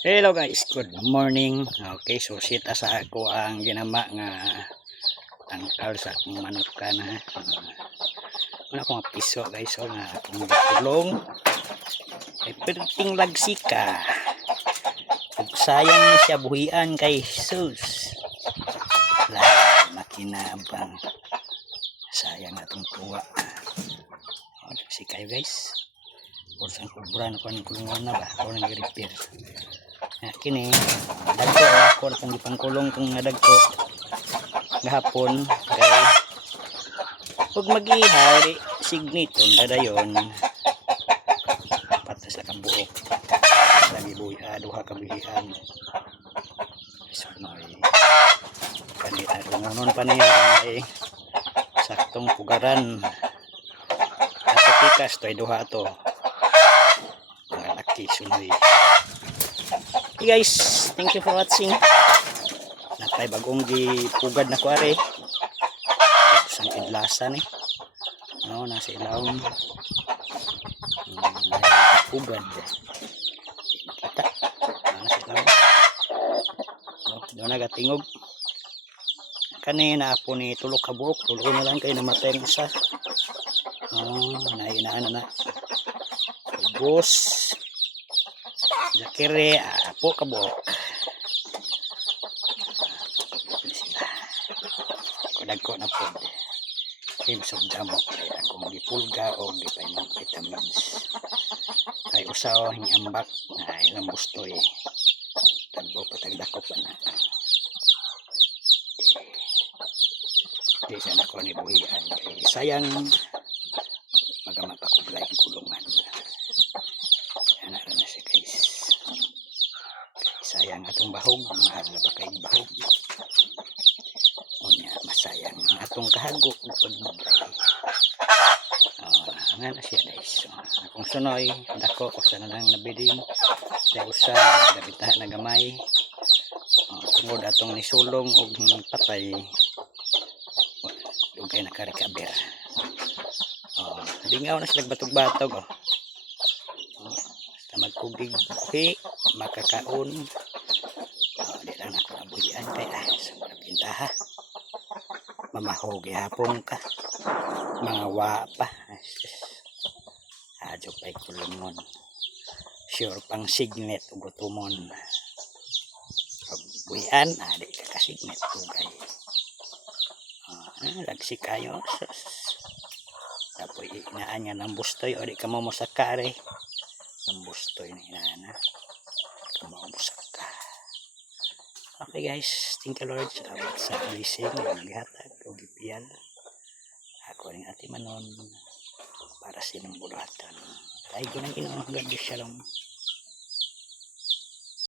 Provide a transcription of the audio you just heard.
Hello guys, good morning. Okay, so sita sa ako ang ginama nga tangkal sa akong manukan ha. Wala akong piso guys, so nga akong gitulong. Ay perting lagsika. Ug sayang ni siya buhian kay sus. La makinabang. Sayang atong tuwa. Si kayo guys. Kurang kubran ko ng kulungan na ba? Ako nang i-repair. Kini dagko ako na kung ipangkulong kung nadagko gahapon kay pag mag-ihari signiton dadayon patas sa kabuok lagi buhi duha ka bilihan sunoy kanita rungunon pa niya ay saktong pugaran ato pikas to'y duha to mga laki sunoy. Hey guys, thank you for watching. Napay bagong gipugad na ko are. Isang kidlasa ni. No, nasa ilawom. Pugad. Kita. Nasa ilawom. No, doon nagatingog. Kanina po ni tulog ka buok. Tulog na lang kayo namatay ng isa. Nainaan na. Ubos. Jakere apo kabok kodagko na po himsog damo kay akong gipulga o gipainom vitamins kay usaw hing ambak na ilang bustoy tagbo patagdako pa na di sana ko ni buhian kay sayang magamat ako laing kulungan ana ra na si guys. Sayang atong bahog, mahal na ba kayong bahog? Unya, masayang ang atong kahagok na pagbublay. Nga na siya guys. Akong sunoy, dako, usa na lang nabiling. Dahil usa, nabitahan na gamay. Tungod atong nisulong o patay. Dugay na karikaber. Lingaw na sila batog-batog. Basta magkubig-buhi, makakaon. Di lang ako nabuhian kay sa pinta ha. Mamahog hapon ka. Mga wapa. Adyo pa'y kulungon. Sure pang signet o gutumon. Pagbuhian, di ka kasignet tugay. Lagsi kayo. Tapos inaan nga ng bustoy o di ka mo musakare. Ng bustoy na inaana. Di ka mo musaka. Okay guys, thank you Lord. Salamat sa blessing, maghatag o gipiyan. Ako rin ati manon para sinong bulatan. Ay ko nang ino, God bless, shalom.